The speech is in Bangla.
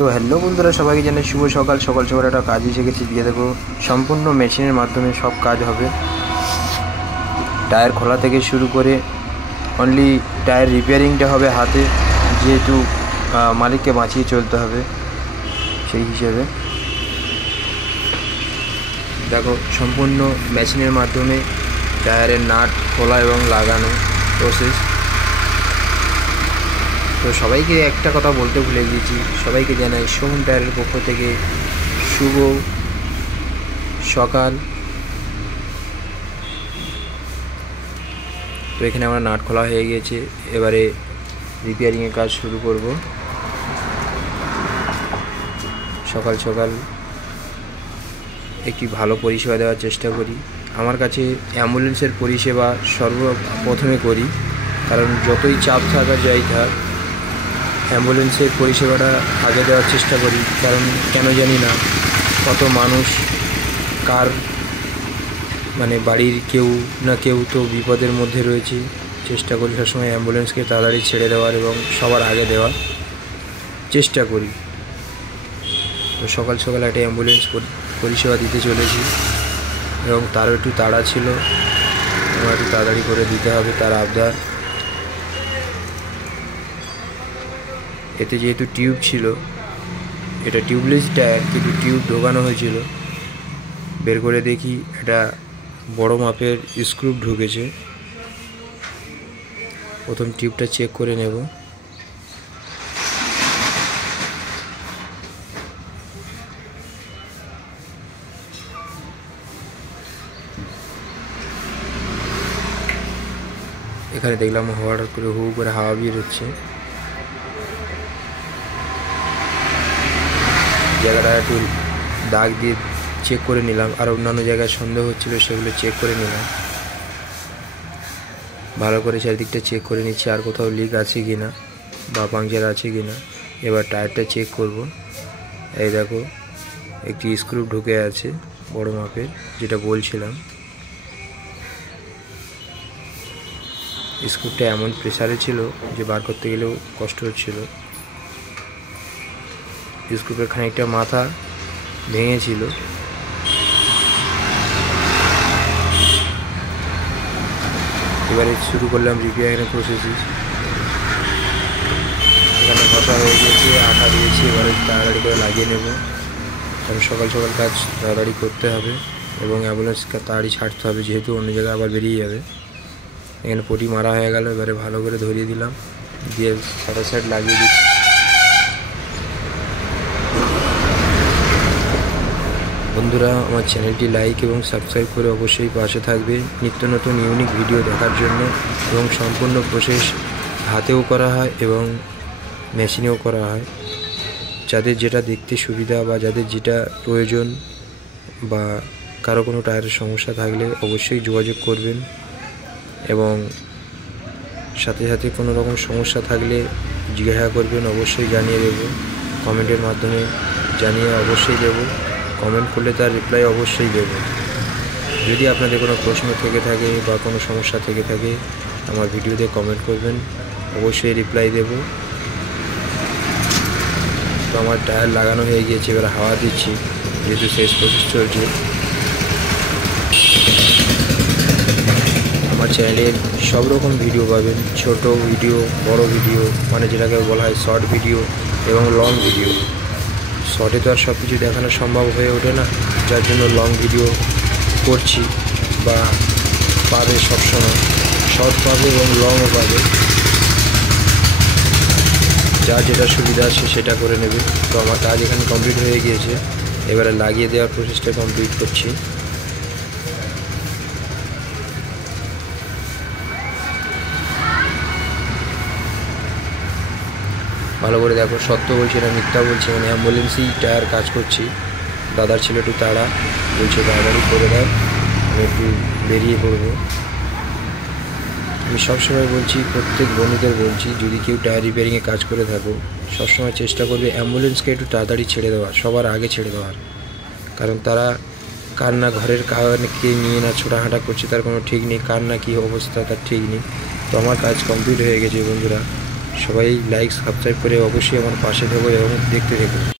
তো হ্যালো বন্ধুরা, সবাইকে জানাই শুভ সকাল। সকাল সকাল একটা কাজ এসে গেছি। দিয়ে দেখো সম্পূর্ণ মেশিনের মাধ্যমে সব কাজ হবে। টায়ার খোলা থেকে শুরু করে অনলি টায়ার রিপেয়ারিংটা হবে হাতে, যেহেতু মালিককে বাঁচিয়ে চলতে হবে। সেই হিসেবে দেখো সম্পূর্ণ মেশিনের মাধ্যমে টায়ারের নাট খোলা এবং লাগানো প্রসেস। তো সবাইকে একটা কথা বলতে ভুলে গিয়েছি, সবাইকে জানাই শোভন টায়ারের পক্ষ থেকে শুভ সকাল। তো এখানে আমার নাট খোলা হয়ে গিয়েছে, এবারে রিপেয়ারিংয়ের কাজ শুরু করব। সকাল সকাল একটি ভালো পরিষেবা দেওয়ার চেষ্টা করি। আমার কাছে অ্যাম্বুলেন্সের পরিষেবা সর্বপ্রথমে করি, কারণ যতই চাপ থাকা যাই থাক অ্যাম্বুলেন্সের পরিষেবাটা আগে দেওয়ার চেষ্টা করি। কারণ কেন জানি না কত মানুষ কার বাড়ির কেউ না কেউ তো বিপদের মধ্যে রয়েছে। চেষ্টা করি সবসময় অ্যাম্বুলেন্সকে তাড়াতাড়ি ছেড়ে দেওয়ার এবং সবার আগে দেওয়ার চেষ্টা করি। তো সকাল সকাল একটা অ্যাম্বুলেন্স পরিষেবা দিতে চলেছি এবং তারও একটু তাড়া ছিল, আমার একটু তাড়াতাড়ি করে দিতে হবে তার আবদার। এতে যেহেতু টিউব ছিল, এটা টিউবলেস টায়ার, কিন্তু টিউব ঢোকানো হয়েছিল। বের করে দেখি এটা বড় মাপের স্ক্রু ঢুকেছে। প্রথম টিউবটা চেক করে নেব। এখানে দেখলাম হঠাৎ করে হু করে হাওয়া বের হচ্ছে। জায়গাটা একটু দাগ দিয়ে চেক করে নিলাম, আর অন্যান্য জায়গায় সন্দেহ হচ্ছিল সেগুলো চেক করে নিলাম। ভালো করে চারিদিকটা চেক করে নিচ্ছি আর কোথাও লিক আছে কি না বা পাংচার আছে কি না। এবার টায়ারটা চেক করব। এই দেখো একটি স্ক্রু ঢুকে আছে বড় মাপের, যেটা বলছিলাম। স্ক্রুটা এমন প্রেসারে ছিল যে বার করতে গেলেও কষ্ট হচ্ছিল। স্ক্রুপের খানিকটা মাথা ভেঙেছিল। এবারে শুরু করলাম রিপেয়ারিং প্রসেস। এখানে ঘষা হয়ে গেছে, আঠা দিয়েছি, এবারে তাড়াতাড়ি করে লাগিয়ে নেব। কারণ সকাল সকাল কাজ তাড়াতাড়ি করতে হবে এবং অ্যাম্বুলেন্সকে তাড়াতাড়ি ছাড়তে হবে, যেহেতু অন্য জায়গায় আবার বেরিয়ে যাবে। এখানে পটি মারা হয়ে গেল, এবারে ভালো করে ধরিয়ে দিলাম, দিয়ে সারা সাইড লাগিয়ে দিচ্ছি। বন্ধুরা, আমার চ্যানেলটি লাইক এবং সাবস্ক্রাইব করে অবশ্যই পাশে থাকবে নিত্য নতুন ইউনিক ভিডিও দেখার জন্য। এবং সম্পূর্ণ প্রসেস হাতেও করা হয় এবং মেশিনেও করা হয়। যাদের যেটা দেখতে সুবিধা বা যাদের যেটা প্রয়োজন বা কারো কোনো টায়ারের সমস্যা থাকলে অবশ্যই যোগাযোগ করবেন। এবং সাথে সাথে কোনো রকম সমস্যা থাকলে জিজ্ঞাসা করবেন, অবশ্যই জানিয়ে দেব। কমেন্টের মাধ্যমে জানিয়ে অবশ্যই দেব। কমেন্ট করলে তার রিপ্লাই অবশ্যই দেব। যদি আপনাদের কোনো প্রশ্ন থেকে থাকে বা কোনো সমস্যা থেকে থাকে আমার ভিডিওতে কমেন্ট করবেন, অবশ্যই রিপ্লাই দেব। তো আমার টায়ার লাগানো হয়ে গিয়েছে, এবার হাওয়া দিচ্ছি, যেহেতু শেষ প্রসেস চলছে। আমার চ্যানেলে সব রকম ভিডিও পাবেন, ছোট ভিডিও, বড় ভিডিও, যেটাকে বলা হয় শর্ট ভিডিও এবং লং ভিডিও। শর্টে তো আর সব কিছু দেখানো সম্ভব হয়ে ওঠে না, যার জন্য লং ভিডিও করছি বা পাবে সবসময়। শর্ট পাবে এবং লংও পাবে, যার যেটা সুবিধা আছে সেটা করে নেবে। তো আমার কাজ এখানে কমপ্লিট হয়ে গিয়েছে, এবারে লাগিয়ে দেওয়ার প্রসেসটা কমপ্লিট করছি। ভালো করে দেখো, সত্য বলছি না মিথ্যা বলছি, অ্যাম্বুলেন্সই টায়ার কাজ করছি। দাদার ছিল একটু তাড়া, বলছে তাড়াতাড়ি করে দেয়, আমি একটু বেরিয়ে পড়বো। আমি সবসময় বলছি, প্রত্যেক বন্ধুদের বলছি, যদি কেউ টায়ার রিপেয়ারিংয়ে কাজ করে থাকো সবসময় চেষ্টা করবে অ্যাম্বুলেন্সকে একটু তাড়াতাড়ি ছেড়ে দেওয়ার, সবার আগে ছেড়ে দেওয়ার। কারণ তারা কার না ঘরের কারণকে নিয়ে না ছোটাহাঁটা করছে তার কোনো ঠিক নেই, কার না কী অবস্থা তার ঠিক নেই। তো আমার কাজ কমপ্লিট হয়ে গেছে বন্ধুরা। সবাই লাইক সাবস্ক্রাইব করে অবশ্যই আমার পাশে থেকো এবং দেখতে থেকো।